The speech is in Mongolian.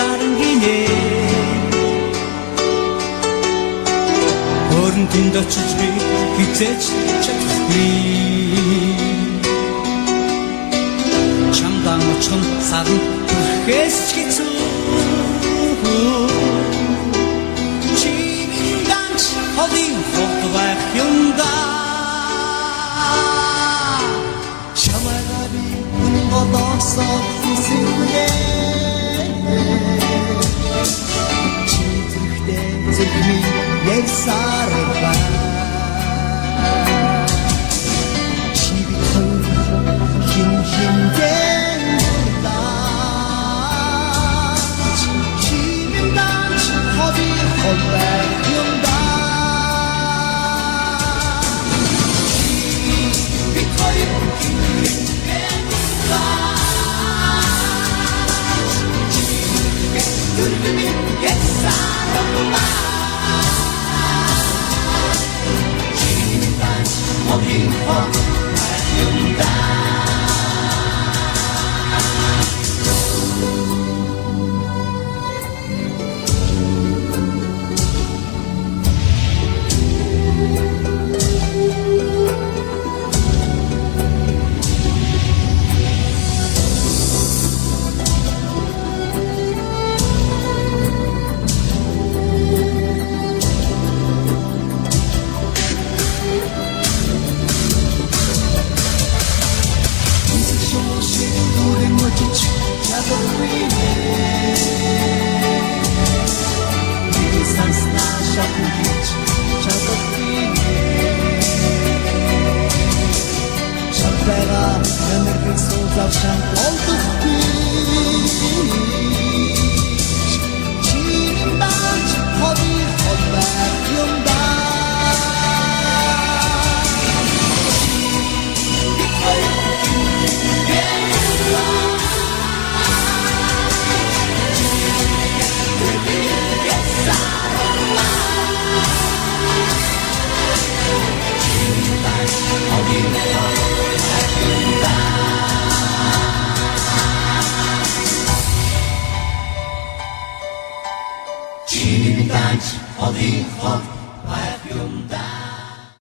сарангине Өрн тэнд очиж би хизээч чадахгүй Чамдан очихн сарн бүрхээс ч хэцүү Чиний данч холын хот байх юм да Чамайгаа би үнэн голоосоо хүсэвлээ Чи зэрэгтэй зэрэгний ярьсаар ба Чи бид хоёр хин хиндэн урдаач Чи минь данч хоби хол байх юм да Бид хоёр хин хиндэн урдаач Чи зэрэгний ярьсаар ба Holding on, I'm Завшан олдох би Чиний данч хоби хол байх юм да Бид хоёр Чиний данч холын хот